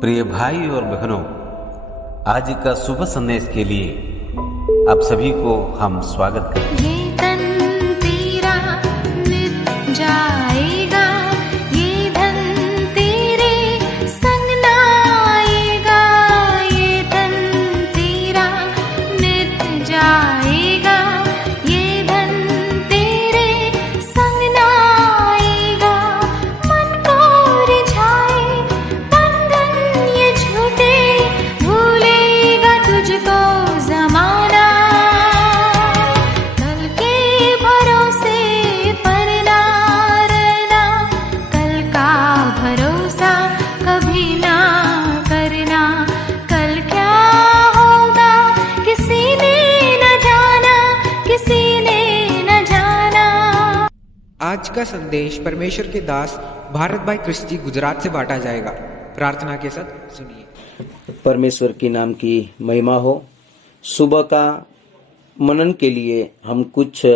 प्रिय भाई और बहनों, आज का शुभ संदेश के लिए आप सभी को हम स्वागत करते हैं। ये तन तेरा मिट जाएगा, ये धन तेरे संग ना आएगा। ये तन तेरा मिट जाएगा, ये धन तेरे संग ना आएगा। मन को रिझाए बंधन ये झूठे, भूलेगा तुझको जमाना। कल के भरोसे पर ना रहना, कल का भरोसा कभी ना करना। कल क्या होगा किसी ने न जाना, किसी ने न जाना। आज का संदेश परमेश्वर के दास भारत भाई क्रिस्टी गुजरात से बांटा जाएगा। प्रार्थना के साथ सुनिए। परमेश्वर के नाम की महिमा हो। सुबह का मनन के लिए हम कुछ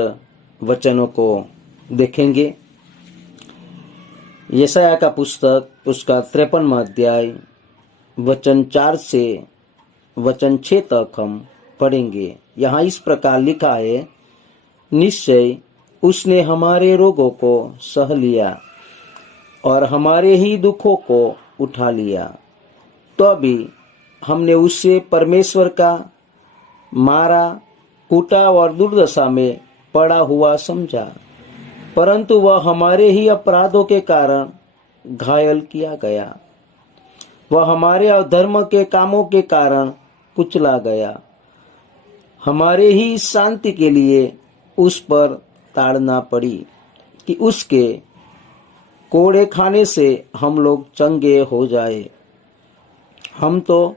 वचनों को देखेंगे। यशाया का पुस्तक उसका 53वां अध्याय वचन 4 से वचन 6 तक हम पढ़ेंगे। यहाँ इस प्रकार लिखा है, निश्चय उसने हमारे रोगों को सह लिया और हमारे ही दुखों को उठा लिया। तो भी हमने उससे परमेश्वर का मारा, कूटा और दुर्दशा में पड़ा हुआ समझा, परंतु वह हमारे ही अपराधों के कारण घायल किया गया, वह हमारे अधर्म के कामों के कारण कुचला गया। हमारे ही शांति के लिए उस पर ताड़ना पड़ी कि उसके कोड़े खाने से हम लोग चंगे हो जाए। हम तो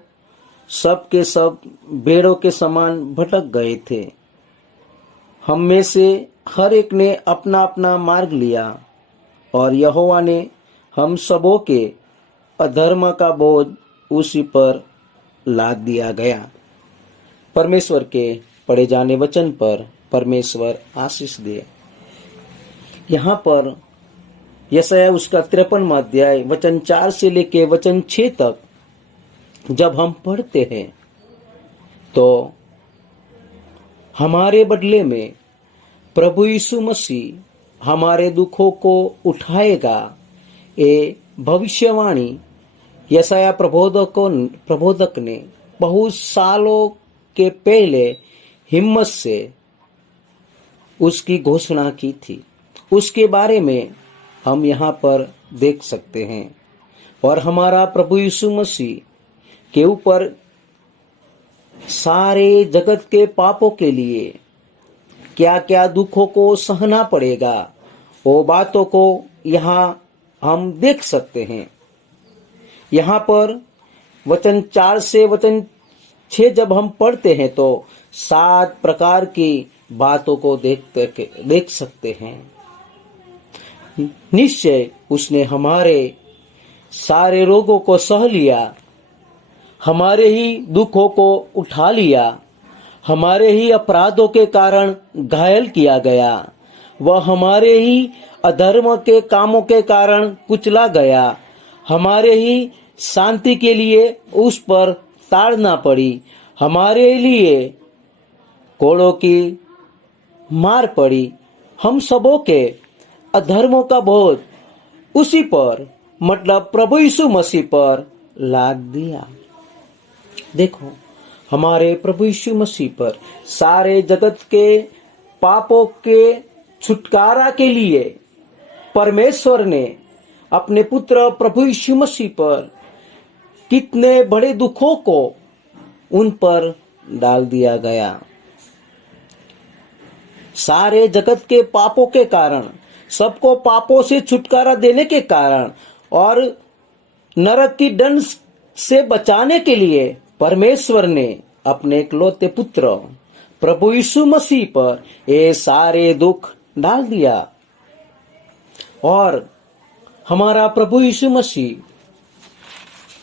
सब के सब भेड़ों के समान भटक गए थे, हम में से हर एक ने अपना अपना मार्ग लिया और यहोवा ने हम सबों के अधर्म का बोझ उसी पर लाद दिया गया। परमेश्वर के पढ़े जाने वचन पर परमेश्वर आशीष दे। यहाँ पर यशाया उसका 53वां अध्याय वचन 4 से लेके वचन 6 तक जब हम पढ़ते हैं तो हमारे बदले में प्रभु यीशु मसीह हमारे दुखों को उठाएगा, ये भविष्यवाणी यशाया प्रबोधक ने बहुत सालों के पहले हिम्मत से उसकी घोषणा की थी। उसके बारे में हम यहाँ पर देख सकते हैं। और हमारा प्रभु यीशु मसीह के ऊपर सारे जगत के पापों के लिए क्या क्या दुखों को सहना पड़ेगा, वो बातों को यहाँ हम देख सकते हैं। यहाँ पर वचन 4 से वचन 6 जब हम पढ़ते हैं तो 7 प्रकार की बातों को देख सकते हैं। निश्चय उसने हमारे सारे रोगों को सह लिया, हमारे ही दुखों को उठा लिया, हमारे ही अपराधों के कारण घायल किया गया, वह हमारे ही अधर्म के कामों के कारण कुचला गया, हमारे ही शांति के लिए उस पर ताड़ना पड़ी, हमारे लिए कोड़ों की मार पड़ी, हम सबों के अधर्मों का बोझ उसी पर मतलब प्रभु यीशु मसीह पर लाद दिया। देखो, हमारे प्रभु यीशु मसीह पर सारे जगत के पापों के छुटकारा के लिए परमेश्वर ने अपने पुत्र प्रभु यीशु मसीह पर कितने बड़े दुखों को उन पर डाल दिया गया। सारे जगत के पापों के कारण, सबको पापों से छुटकारा देने के कारण और नरक की दंड से बचाने के लिए परमेश्वर ने अपने इकलौते पुत्र प्रभु यीशु मसीह पर ये सारे दुख डाल दिया। और हमारा प्रभु यीशु मसीह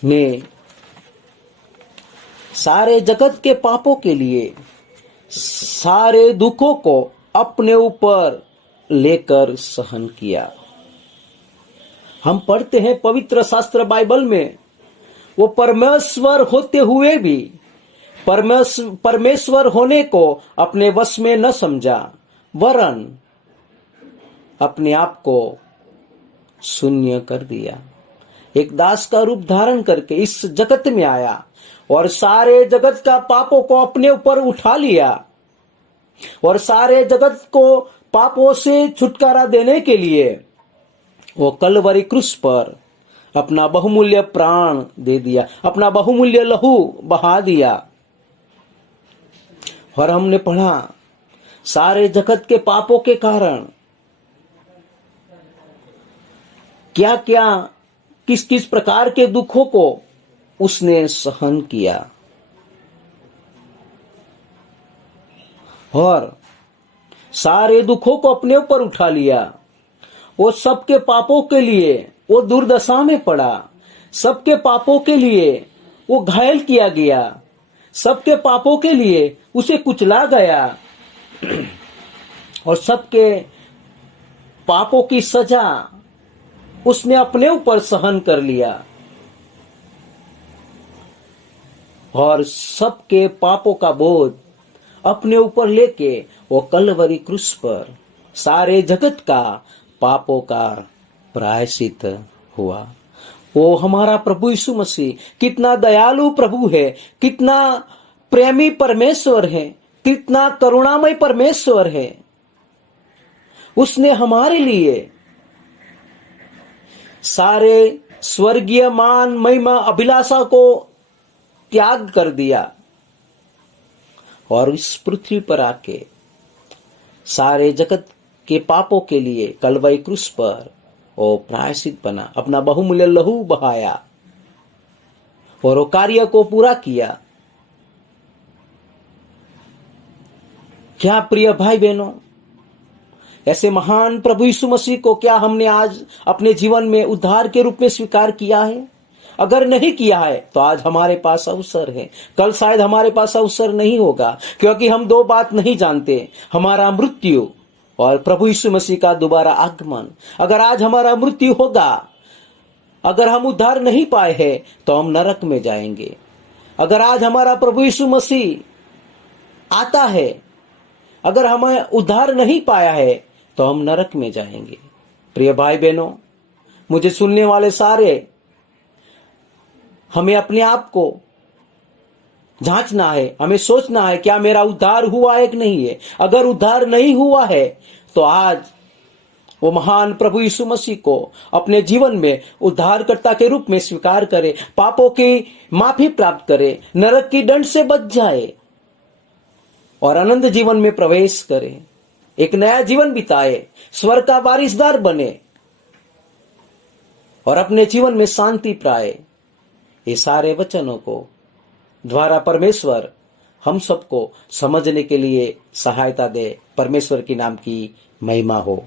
ने सारे जगत के पापों के लिए सारे दुखों को अपने ऊपर लेकर सहन किया। हम पढ़ते हैं पवित्र शास्त्र बाइबल में वो परमेश्वर होते हुए भी परमेश्वर होने को अपने वश में न समझा, वरन अपने आप को शून्य कर दिया। एक दास का रूप धारण करके इस जगत में आया और सारे जगत का पापों को अपने ऊपर उठा लिया और सारे जगत को पापों से छुटकारा देने के लिए वो कलवरी क्रूस पर अपना बहुमूल्य प्राण दे दिया, अपना बहुमूल्य लहू बहा दिया। और हमने पढ़ा सारे जगत के पापों के कारण क्या क्या किस किस प्रकार के दुखों को उसने सहन किया और सारे दुखों को अपने ऊपर उठा लिया। वो सबके पापों के लिए वो दुर्दशा में पड़ा, सबके पापों के लिए वो घायल किया गया, सबके पापों के लिए उसे कुचला गया और सबके पापों की सजा उसने अपने ऊपर सहन कर लिया और सबके पापों का बोझ अपने ऊपर लेके वो कलवरी क्रूस पर सारे जगत का पापों का प्रायश्चित हुआ। वो हमारा प्रभु यीशु मसीह कितना दयालु प्रभु है, कितना प्रेमी परमेश्वर है, कितना करुणामय परमेश्वर है। उसने हमारे लिए सारे स्वर्गीय मान महिमा अभिलाषा को त्याग कर दिया और इस पृथ्वी पर आके सारे जगत के पापों के लिए कलवरी क्रूस पर वो प्रायश्चित बना, अपना बहुमूल्य लहू बहाया और वो कार्य को पूरा किया। क्या प्रिय भाई बहनों, ऐसे महान प्रभु यीशु मसीह को क्या हमने आज अपने जीवन में उद्धार के रूप में स्वीकार किया है? अगर नहीं किया है तो आज हमारे पास अवसर है, कल शायद हमारे पास अवसर नहीं होगा, क्योंकि हम दो बात नहीं जानते, हमारा मृत्यु और प्रभु यीशु मसीह का दोबारा आगमन। अगर आज हमारा मृत्यु होगा, अगर हम उद्धार नहीं पाए हैं तो हम नरक में जाएंगे। अगर आज हमारा प्रभु यीशु मसीह आता है, अगर हमें उद्धार नहीं पाया है तो हम नरक में जाएंगे। प्रिय भाई बहनों, मुझे सुनने वाले सारे, हमें अपने आप को जांचना है, हमें सोचना है क्या मेरा उद्धार हुआ है कि नहीं है। अगर उद्धार नहीं हुआ है तो आज वो महान प्रभु यीशु मसीह को अपने जीवन में उद्धारकर्ता के रूप में स्वीकार करे, पापों की माफी प्राप्त करे, नरक की दंड से बच जाए और अनंत जीवन में प्रवेश करे, एक नया जीवन बिताए, स्वर्ग का वारिसदार बने और अपने जीवन में शांति पाए। ये सारे वचनों को द्वारा परमेश्वर हम सबको समझने के लिए सहायता दे। परमेश्वर के नाम की महिमा हो।